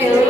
you.